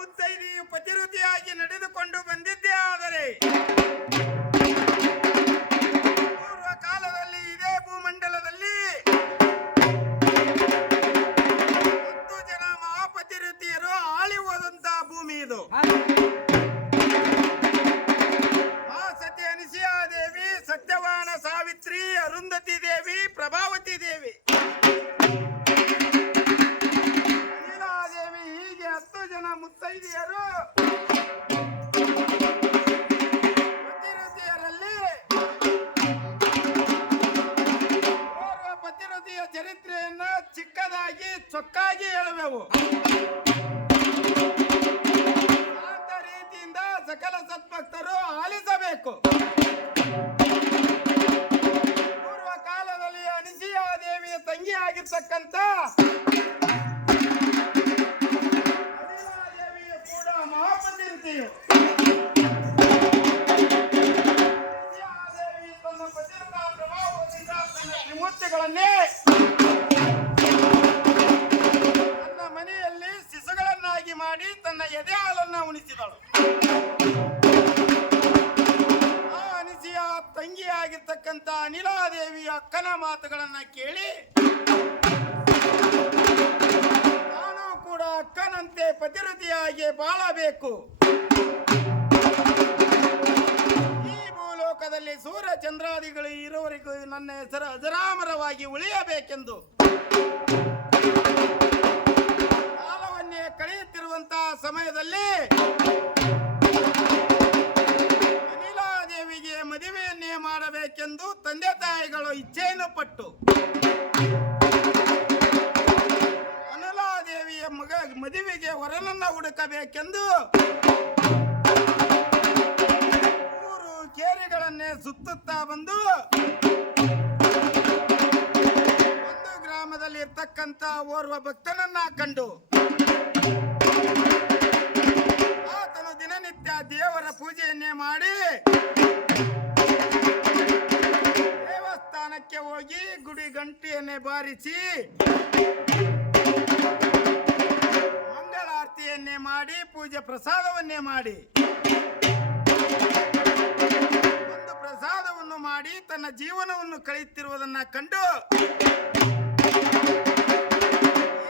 ಮುತ್ತೈದೆಯು ಪತಿವೃತಿಯಾಗಿ ನಡೆದುಕೊಂಡು ಬಂದಿದ್ದೇ ಆದರೆ ಪೂರ್ವ ಕಾಲದಲ್ಲಿ ಇದೇ ಭೂಮಂಡಲದಲ್ಲಿ 10 ಜನ ಮಹಾಪತಿವೃತಿಯರು ಆಳಿ ಹೋದಂತಹ ಭೂಮಿ ಇದು. ಮಹಾಸತಿ ಅನಿಸೂಯಾದೇವಿ, ಸತ್ಯವಾನ ಸಾವಿತ್ರಿ, ಅರುಂಧತಿ ದೇವಿ, ಪ್ರಭಾವತಿ ದೇವಿ, ಅನಿಲಾದೇವಿ, ಹೀಗೆ 10 ಜನ ಮುತ್ತೈದೆಯರು ಪತಿವೃತಿಯರಲ್ಲಿ ಓರ್ವ ಪತಿವೃತಿಯ ಚರಿತ್ರೆಯನ್ನ ಚಿಕ್ಕದಾಗಿ ಚೊಕ್ಕಾಗಿ ಹೇಳುವೆವು. ಶಾಂತ ರೀತಿಯಿಂದ ಸಕಲ ಸದ್ಭಕ್ತರು ಆಲಿಸಬೇಕು. ಪೂರ್ವ ಕಾಲದಲ್ಲಿ ಅನಿಸೂಯಾದೇವಿಯ ತಂಗಿಯಾಗಿರ್ತಕ್ಕಂಥ ಅನಿಲಾದೇವಿಯು ಕೂಡ ಮಹಾಪತಿವೃತಿಯು. ಅನಿಸೂಯಾದೇವಿ ತನ್ನ ಪತಿವ್ರತಾ ಪ್ರಭಾವದಿಂದ ತನ್ನ ತ್ರಿಮೂರ್ತಿಗಳನ್ನೇ ತನ್ನ ಮನೆಯಲ್ಲಿ ಶಿಶುಗಳನ್ನಾಗಿ ಮಾಡಿ ತನ್ನ ಎದೆ ಹಾಲನ್ನು ಉಣಿಸಿದಳು. ಆ ಅನಿಸೂಯ ತಂಗಿಯಾಗಿರ್ತಕ್ಕಂಥ ಅನಿಲಾದೇವಿಯ ಅಕ್ಕನ ಮಾತುಗಳನ್ನ ಕೇಳಿ ನಾನು ಕೂಡ ಅಕ್ಕನಂತೆ ಪತಿವೃತಿಯಾಗಿ ಬಾಳಬೇಕು, ಈ ಭೂಲೋಕದಲ್ಲಿ ಸೂರ್ಯ ಚಂದ್ರಾದಿಗಳು ಇರುವವರೆಗೂ ನನ್ನ ಹೆಸರು ಅಜರಾಮರವಾಗಿ ಉಳಿಯಬೇಕೆಂದು ಕಾಲವನ್ನೇ ಕಳೆಯುತ್ತಿರುವಂತಹ ಸಮಯದಲ್ಲಿ ಅನಿಲಾದೇವಿಗೆ ಮದುವೆಯನ್ನೇ ಮಾಡಬೇಕೆಂದು ತಂದೆ ತಾಯಿಗಳು ಇಚ್ಛೆಯನ್ನು ಪಟ್ಟು ಅನಿಲಾದೇವಿಯ ಮದುವೆಗೆ ವರನನ್ನ ಹುಡುಕಬೇಕೆಂದು ಊರು ಕೇರಿಗಳನ್ನೇ ಸುತ್ತುತ್ತಾ ಬಂದು ಒಂದು ಗ್ರಾಮದಲ್ಲಿ ಇರ್ತಕ್ಕಂಥ ಓರ್ವ ಭಕ್ತನನ್ನ ಕಂಡು ಆತನು ದಿನನಿತ್ಯ ದೇವರ ಪೂಜೆಯನ್ನೇ ಮಾಡಿ ದೇವಸ್ಥಾನಕ್ಕೆ ಹೋಗಿ ಗುಡಿ ಗಂಟೆಯನ್ನೇ ಬಾರಿಸಿ ಮಂಗಳಾರತಿಯನ್ನೇ ಮಾಡಿ ಪೂಜೆ ಪ್ರಸಾದವನ್ನೇ ಮಾಡಿ ಒಂದು ಪ್ರಸಾದವನ್ನು ಮಾಡಿ ತನ್ನ ಜೀವನವನ್ನು ಕಳೆಯುತ್ತಿರುವುದನ್ನ ಕಂಡು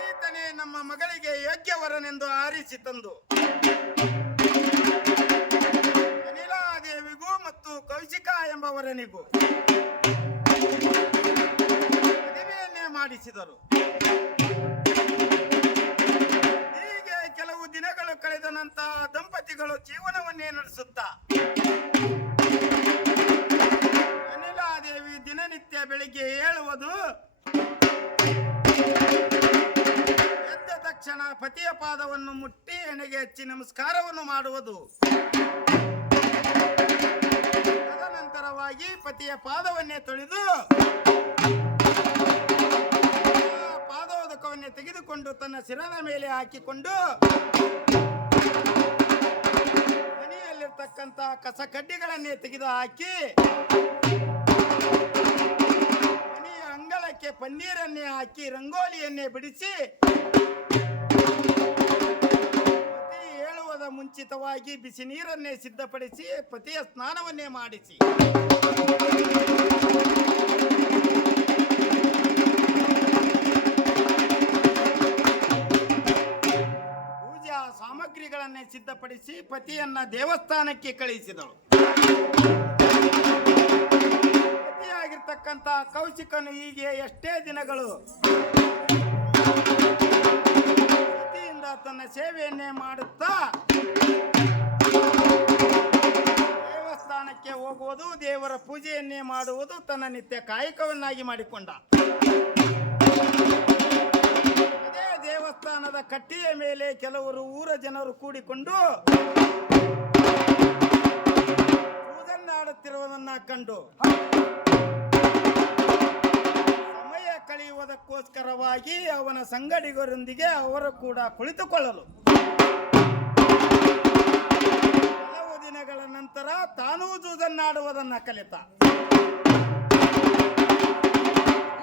ಈತನೇ ನಮ್ಮ ಮಗಳಿಗೆ ಯೋಗ್ಯವರನೆಂದು ಆರಿಸಿ ತಂದು ಅನಿಲಾದೇವಿಗೂ ಮತ್ತು ಕೌಶಿಕ ಎಂಬವರನಿಗೂ ಮದುವೆಯನ್ನೇ ಮಾಡಿಸಿದರು. ಹೀಗೆ ಕೆಲವು ದಿನಗಳು ಕಳೆದ ನಂತರ ದಂಪತಿಗಳು ಜೀವನವನ್ನೇ ನಡೆಸುತ್ತಾ ಅನಿಲಾದೇವಿ ದಿನನಿತ್ಯ ಬೆಳಿಗ್ಗೆ ಏಳುವುದು, ಎದ್ದ ತಕ್ಷಣ ಪತಿಯ ಪಾದವನ್ನು ಮುಟ್ಟಿ ಎಣೆಗೆ ಹಚ್ಚಿ ನಮಸ್ಕಾರವನ್ನು ಮಾಡುವುದು, ತದನಂತರವಾಗಿ ಪತಿಯ ಪಾದವನ್ನೇ ತೊಳೆದು ಪಾದೋದಕವನ್ನೇ ತೆಗೆದುಕೊಂಡು ತನ್ನ ಶಿರದ ಮೇಲೆ ಹಾಕಿಕೊಂಡು ಮನೆಯಲ್ಲಿರ್ತಕ್ಕಂಥ ಕಸ ಕಡ್ಡಿಗಳನ್ನೇ ತೆಗೆದು ಹಾಕಿ ಮನೆಯ ಅಂಗಳಕ್ಕೆ ಪನ್ನೀರನ್ನೇ ಹಾಕಿ ರಂಗೋಲಿಯನ್ನೇ ಬಿಡಿಸಿ ಪತಿ ಹೇಳುವುದ ಮುಂಚಿತವಾಗಿ ಬಿಸಿ ನೀರನ್ನೇ ಸಿದ್ಧಪಡಿಸಿ ಪತಿಯ ಸ್ನಾನವನ್ನೇ ಮಾಡಿಸಿ ಪೂಜಾ ಸಾಮಗ್ರಿಗಳನ್ನೇ ಸಿದ್ಧಪಡಿಸಿ ಪತಿಯನ್ನ ದೇವಸ್ಥಾನಕ್ಕೆ ಕಳುಹಿಸಿದಳು. ಪತಿಯಾಗಿರ್ತಕ್ಕಂಥ ಕೌಶಿಕನು ಹೀಗೆ ಎಷ್ಟೇ ದಿನಗಳು ಪತಿಯಿಂದ ತನ್ನ ಸೇವೆಯನ್ನೇ ಮಾಡುತ್ತಾ ದೇವಸ್ಥಾನಕ್ಕೆ ಹೋಗುವುದು, ದೇವರ ಪೂಜೆಯನ್ನೇ ಮಾಡುವುದು ತನ್ನ ನಿತ್ಯ ಕಾಯಕವನ್ನಾಗಿ ಮಾಡಿಕೊಂಡ. ಅದೇ ದೇವಸ್ಥಾನದ ಕಟ್ಟಿಯ ಮೇಲೆ ಕೆಲವರು ಊರ ಜನರು ಕೂಡಿಕೊಂಡು ಪೂಜನ್ನಾಡುತ್ತಿರುವುದನ್ನ ಕಂಡು ಸಮಯ ಕಳೆಯುವುದಕ್ಕೋಸ್ಕರವಾಗಿ ಅವನ ಸಂಗಡಿಗರೊಂದಿಗೆ ಅವರು ಕೂಡ ಕುಳಿತುಕೊಳ್ಳಲು ಕೆಲವು ದಿನಗಳ ನಂತರ ತಾನೂ ಜೂಜನ್ನಾಡುವುದನ್ನ ಕಲಿತ.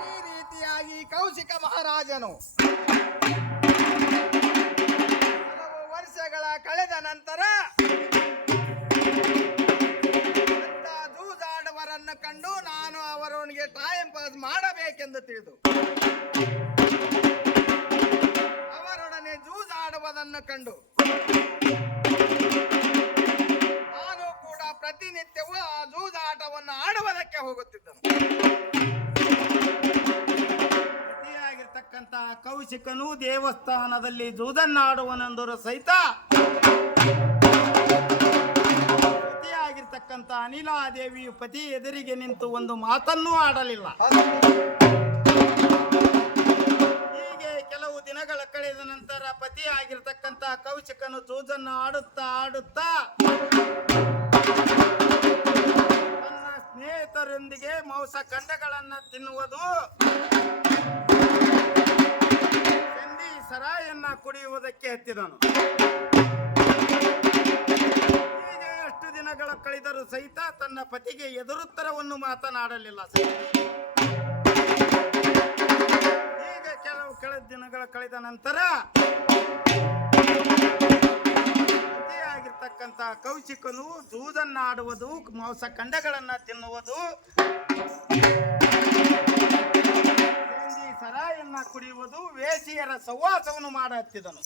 ಈ ರೀತಿಯಾಗಿ ಕೌಶಿಕ ಮಹಾರಾಜನು ಕೆಲವು ವರ್ಷ ದಿನಗಳ ಕಳೆದ ನಂತರ ಅಂತ ಜೂಜಾಡುವರನ್ನು ಕಂಡು ನಾನು ಅವರೊಂದಿಗೆ ಟೈಮ್ ಪಾಸ್ ಮಾಡಬೇಕೆಂದು ತಿಳಿದು ಅವರೊಡನೆ ಜೂಜಾಡುವುದನ್ನು ಕಂಡು ನಾನು ಕೂಡ ಪ್ರತಿನಿತ್ಯವೂ ಆ ಜೂಜಾಟವನ್ನು ಆಡುವುದಕ್ಕೆ ಹೋಗುತ್ತಿದ್ದನು. ಪತಿಯಾಗಿರ್ತಕ್ಕಂತ ಕೌಶಿಕನು ದೇವಸ್ಥಾನದಲ್ಲಿ ಜೂದನ್ನಾಡುವನೆಂದರೂ ಸಹಿತ ಪತಿಯಾಗಿರ್ತಕ್ಕಂತ ಅನಿಲಾದೇವಿಯು ಪತಿ ಎದುರಿಗೆ ನಿಂತು ಒಂದು ಮಾತನ್ನೂ ಆಡಲಿಲ್ಲ. ಹೀಗೆ ಕೆಲವು ದಿನಗಳ ಕಳೆದ ನಂತರ ಪತಿಯಾಗಿರ್ತಕ್ಕಂತ ಕೌಶಿಕನು ಜೂಜನ್ನು ಆಡುತ್ತಾ ಆಡುತ್ತಾ ತನ್ನ ಸ್ನೇಹಿತರೊಂದಿಗೆ ಮಾಂಸ ಖಂಡಗಳನ್ನ ತಿನ್ನುವುದು, ಚಂದಿ ಸರಾಯನ್ನ ಕುಡಿಯುವುದಕ್ಕೆ ಎತ್ತಿದನು. ಹೀಗೆ ಎಷ್ಟು ದಿನಗಳ ಕಳೆದರೂ ಸಹಿತ ತನ್ನ ಪತಿಗೆ ಎದುರುತ್ತರವನ್ನು ಮಾತನಾಡಲಿಲ್ಲ. ಹೀಗೆ ಕೆಲವು ದಿನಗಳ ಕಳೆದ ನಂತರ ಪತಿಯಾಗಿರ್ತಕ್ಕಂತ ಕೌಶಿಕನು ಜೂಜನ್ನಾಡುವುದು, ಮಾಂಸ ಖಂಡಗಳನ್ನ ತಿನ್ನುವುದು, ಚಂದಿ ಸರಾಯನ್ನ ಕುಡಿಯುವುದು, ವೇಸಿಯರ ಸಹವಾಸವನ್ನು ಮಾಡಹತ್ತಿದನು.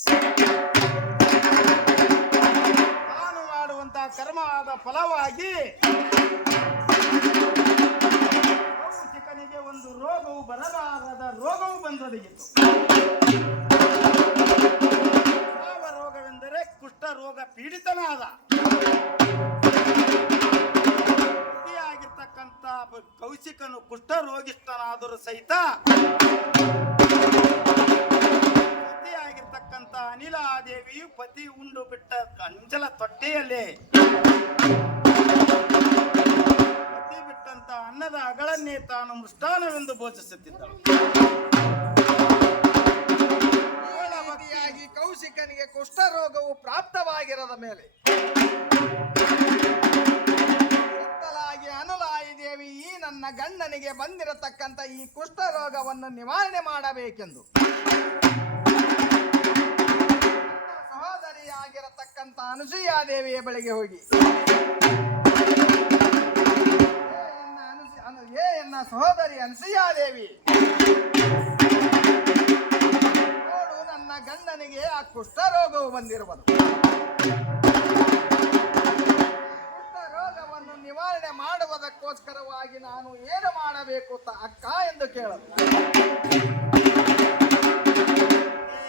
ತಾನು ಮಾಡುವಂತಹ ಕರ್ಮವಾದ ಫಲವಾಗಿ ಕೌಶಿಕನಿಗೆ ಒಂದು ರೋಗವು ಬರಲಾರದ ರೋಗವು ಬಂದೊದಗಿತು. ಯಾವ ರೋಗವೆಂದರೆ ಕುಷ್ಠ ರೋಗ ಪೀಡಿತನಾದ. ಪತಿಯಾಗಿರ್ತಕ್ಕಂಥ ಕೌಶಿಕನು ಕುಷ್ಠ ರೋಗಿಷ್ಠನಾದರೂ ಸಹಿತ ಪತಿಯಾಗಿರ್ತಕ್ಕಂಥ ಅನಿಲಾದೇವಿಯು ಪತಿ ಉಂಡು ಬಿಟ್ಟ ಅಂಜಲ ತೊಟ್ಟೆಯಲ್ಲೇ ಪತಿ ಬಿಟ್ಟಂತ ಅನ್ನದ ಅಗಳನ್ನೇ ತಾನು ಮೃಷ್ಟಾನವೆಂದು ಬೋಧಿಸುತ್ತಿದ್ದಳು. ರೀತಿಯಾಗಿ ಕೌಶಿಕನಿಗೆ ಕುಷ್ಠರೋಗವು ಪ್ರಾಪ್ತವಾಗಿರದ ಮೇಲೆ ಸುತ್ತಲಾಗಿ ಅನುಲಾಯಿ ದೇವಿ ಈ ನನ್ನ ಗಂಡನಿಗೆ ಬಂದಿರತಕ್ಕಂತ ಈ ಕುಷ್ಠರೋಗವನ್ನು ನಿವಾರಣೆ ಮಾಡಬೇಕೆಂದು ಸಹೋದರಿಯಾಗಿರತಕ್ಕಂತ ಅನುಸೂಯಾದೇವಿಯ ಬಳಿಗೆ ಹೋಗಿ, ಎನ್ನ ಸಹೋದರಿ ಅನುಸೂಯಾದೇವಿ, ನೋಡು ನನ್ನ ಗಂಡನಿಗೆ ಆ ಕುಷ್ಠರೋಗವು ಬಂದಿರುವುದು. ಕುಷ್ಠರೋಗವನ್ನು ನಿವಾರಣೆ ಮಾಡುವುದಕ್ಕೋಸ್ಕರವಾಗಿ ನಾನು ಏನು ಮಾಡಬೇಕು ಅಕ್ಕ ಎಂದು ಕೇಳಲು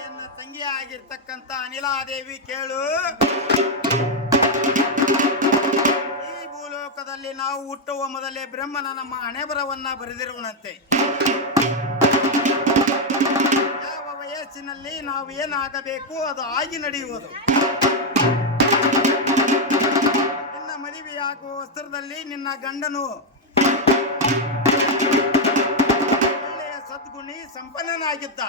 ಎನ್ನ ತಂಗಿಯಾಗಿರ್ತಕ್ಕಂಥ ಅನಿಲಾದೇವಿ, ಕೇಳು. ಈ ಭೂಲೋಕದಲ್ಲಿ ನಾವು ಹುಟ್ಟುವ ಮೊದಲೇ ಬ್ರಹ್ಮನ ನಮ್ಮ ಹಣೆಬರವನ್ನ ಬರೆದಿರುವನಂತೆ. ಯಾವ ವಯಸ್ಸಿನಲ್ಲಿ ನಾವು ಏನಾಗಬೇಕು ಅದು ಆಗಿ ನಡೆಯುವುದು. ನಿನ್ನ ಮದುವೆಯಾಗುವ ವಸ್ತ್ರದಲ್ಲಿ ನಿನ್ನ ಗಂಡನು ಒಳ್ಳೆಯ ಸದ್ಗುಣಿ ಸಂಪನ್ನನಾಗಿದ್ದ.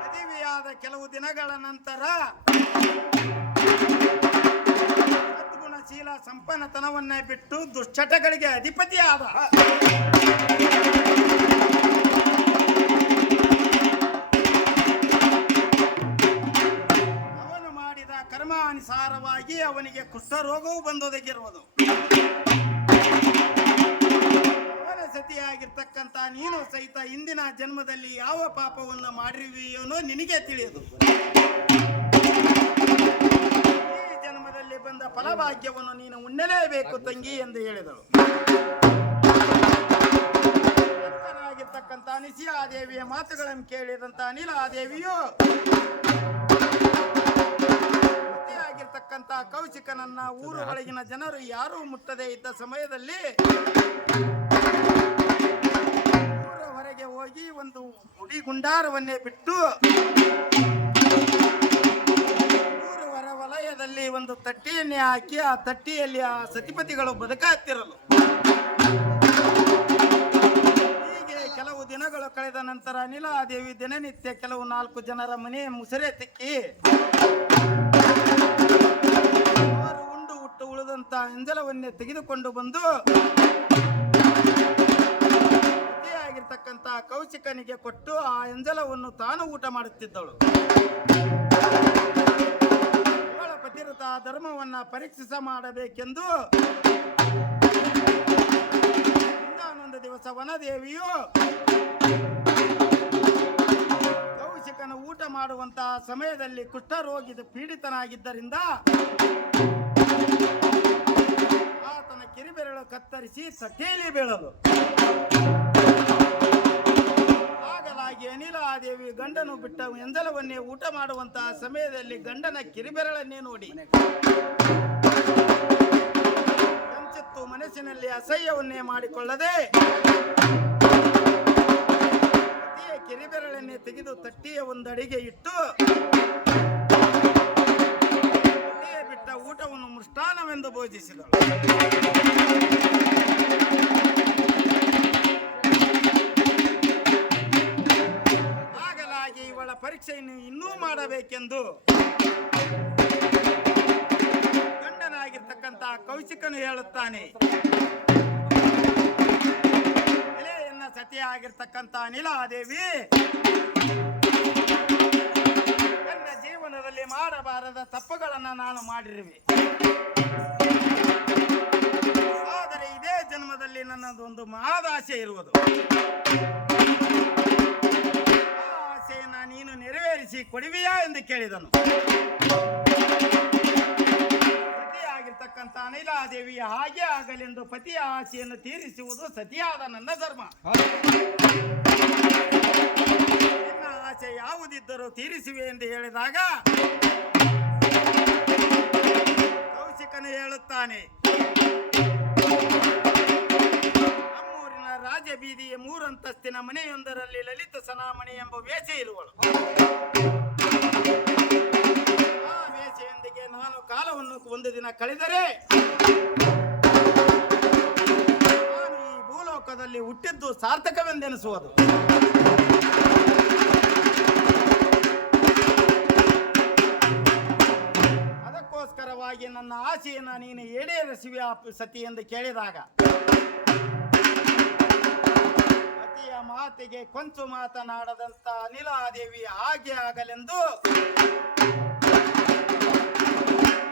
ಮದುವೆಯಾದ ಕೆಲವು ದಿನಗಳ ನಂತರ ಸದ್ಗುಣಶೀಲ ಸಂಪನ್ನತನವನ್ನೇ ಬಿಟ್ಟು ದುಶ್ಚಟಗಳಿಗೆ ಅಧಿಪತಿಯಾದ. ಅವನು ಮಾಡಿದ ಕರ್ಮಾನುಸಾರವಾಗಿ ಅವನಿಗೆ ಕುಷ್ಠರೋಗವು ಬಂದೊದಗಿರುವುದು. ಅವನ ಸತಿಯಾಗಿರ್ತಕ್ಕಂಥ ನೀನು ಸಹಿತ ಇಂದಿನ ಜನ್ಮದಲ್ಲಿ ಯಾವ ಪಾಪವನ್ನು ಮಾಡಿರುವೆಯೋನೋ ನಿನಗೆ ತಿಳಿಯದು. ಈ ಜನ್ಮದಲ್ಲಿ ಬಂದ ಫಲಭಾಗ್ಯವನ್ನು ನೀನು ಉಣ್ಣಲೇಬೇಕು ತಂಗಿ ಎಂದು ಹೇಳಿದಳು. ಭಕ್ತನಾಗಿರ್ತಕ್ಕಂಥ ಅನಿಸಿಯಾದೇವಿಯ ಮಾತುಗಳನ್ನು ಕೇಳಿದಂತ ಅನಿಲಾದೇವಿಯು ಆಗಿರ್ತಕ್ಕಂಥ ಕೌಶಿಕನನ್ನ ಊರು ಒಳಗಿನ ಜನರು ಯಾರೂ ಮುಟ್ಟದೇ ಇದ್ದ ಸಮಯದಲ್ಲಿ ಊರ ಹೊರಗೆ ಹೋಗಿ ಒಂದು ಗುಡಿ ಗುಂಡಾರವನ್ನೇ ಬಿಟ್ಟು ಊರ ಹೊರ ವಲಯದಲ್ಲಿ ಒಂದು ತಟ್ಟಿಯನ್ನೇ ಹಾಕಿ ಆ ತಟ್ಟಿಯಲ್ಲಿ ಆ ಸತಿಪತಿಗಳು ಬದುಕುತ್ತಿರಲು. ಹೀಗೆ ಕೆಲವು ದಿನಗಳು ಕಳೆದ ನಂತರ ಅನಿಲಾದೇವಿ ದಿನನಿತ್ಯ ಕೆಲವು 4 ಜನರ ಮನೆ ಮುಸರೆ ತಿಕ್ಕಿ ಅವರು ಉಂಡು ಹುಟ್ಟು ಉಳಿದಂತ ಅಂಜಲವನ್ನೇ ತೆಗೆದುಕೊಂಡು ಬಂದು ಆಗಿರ್ತಕ್ಕ ಆಗಿರ್ತಕ್ಕಂತ ಕೌಶಿಕನಿಗೆ ಕೊಟ್ಟು ಆ ಎಂಜಲವನ್ನು ತಾನು ಊಟ ಮಾಡುತ್ತಿದ್ದಳು. ಇವಳ ಪತಿರತ ಧರ್ಮವನ್ನ ಪರೀಕ್ಷಿಸ ಮಾಡಬೇಕೆಂದು ಒಂದಾನೊಂದು ದಿವಸ ವನದೇವಿಯು ಕೌಶಿಕನ ಊಟ ಮಾಡುವಂತಹ ಸಮಯದಲ್ಲಿ ಕುಷ್ಠರೋಗಿ ಪೀಡಿತನಾಗಿದ್ದರಿಂದ ಆತನ ಕಿರಿಬೆರಳು ಕತ್ತರಿಸಿ ಸಖೇಲಿ ಬೀಳಲು ಆಗಲಾಗಿ ಅನಿಲಾದೇವಿ ಗಂಡನು ಬಿಟ್ಟ ಎಂಜಲವನ್ನೇ ಊಟ ಮಾಡುವಂತಹ ಸಮಯದಲ್ಲಿ ಗಂಡನ ಕಿರಿಬೆರಳನ್ನೇ ನೋಡಿ ಕಂಚಿತ್ತು ಮನಸ್ಸಿನಲ್ಲಿ ಅಸಹ್ಯವನ್ನೇ ಮಾಡಿಕೊಳ್ಳದೆ ಪತಿಯ ಕಿರಿಬೆರಳನ್ನೇ ತೆಗೆದು ತಟ್ಟಿಯ ಒಂದಡಿಗೆ ಇಟ್ಟು ಬಿಟ್ಟ ಊಟವನ್ನು ಮೃಷ್ಟಾನವೆಂದು ಭೋಜಿಸಿದಳು. ಹಾಗಲಾಗಿ ಇವಳ ಪರೀಕ್ಷೆಯನ್ನು ಇನ್ನೂ ಮಾಡಬೇಕೆಂದು ಗಂಡನಾಗಿರ್ತಕ್ಕಂಥ ಕೌಶಿಕನು ಹೇಳುತ್ತಾನೆ. ಎಲೆಯನ್ನ ಸತಿಯಾಗಿರ್ತಕ್ಕಂಥ ಅನಿಲಾದೇವಿ, ನನ್ನ ಜೀವನದಲ್ಲಿ ಮಾಡಬಾರದ ತಪ್ಪುಗಳನ್ನು ನಾನು ಮಾಡಿರುವೆ. ಆದರೆ ಇದೇ ಜನ್ಮದಲ್ಲಿ ನನ್ನದೊಂದು ಮಹದಾಸೆ ಇರುವುದು. ಆ ಆಸೆಯನ್ನ ನೀನು ನೆರವೇರಿಸಿ ಕೊಡುವೆಯಾ ಎಂದು ಕೇಳಿದನು. ಪತಿಯಾಗಿರ್ತಕ್ಕಂಥ ಅನಿಲಾದೇವಿಯ ಹಾಗೆ ಆಗಲೆಂದು ಪತಿಯ ಆಸೆಯನ್ನು ತೀರಿಸುವುದು ಸತಿಯಾದ ನನ್ನ ಧರ್ಮ. ನಿನ್ನ ಆಸೆ ಯಾವುದಿದ್ದರೂ ತೀರಿಸುವೆ ಎಂದು ಹೇಳಿದಾಗ ಕೌಶಿಕನು ಹೇಳುತ್ತಾನೆ, ನಮ್ಮೂರಿನ ರಾಜಬೀದಿಯ 3 ಅಂತಸ್ತಿನ ಮನೆಯೊಂದರಲ್ಲಿ ಲಲಿತ ಸನಾಮಣಿ ಎಂಬ ವೇಷೆ ಇರುವಳು. ಆ ವೇಷೆಯೊಂದಿಗೆ ನಾನು ಕಾಲವನ್ನು ಒಂದು ದಿನ ಕಳೆದರೆ ನಾನು ಈ ಭೂಲೋಕದಲ್ಲಿ ಹುಟ್ಟಿದ್ದು ಸಾರ್ಥಕವೆಂದೆನಿಸುವುದು. ಅದಕ್ಕೋಸ್ಕರವಾಗಿ ನನ್ನ ಆಸೆಯನ್ನ ನೀನು ಈಡೇರಿಸುವೆ ಸತಿ ಎಂದು ಕೇಳಿದಾಗ ಪತಿಯ ಮಾತಿಗೆ ಕೊಂಚು ಮಾತನಾಡದಂತ ಅನಿಲಾದೇವಿ ಹಾಗೆ ಆಗಲೆಂದು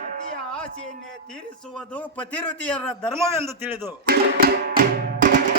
ಪತಿಯ ಆಸೆಯನ್ನೇ ತೀರಿಸುವುದು ಪತಿರತಿಯರ ಧರ್ಮವೆಂದು ತಿಳಿದು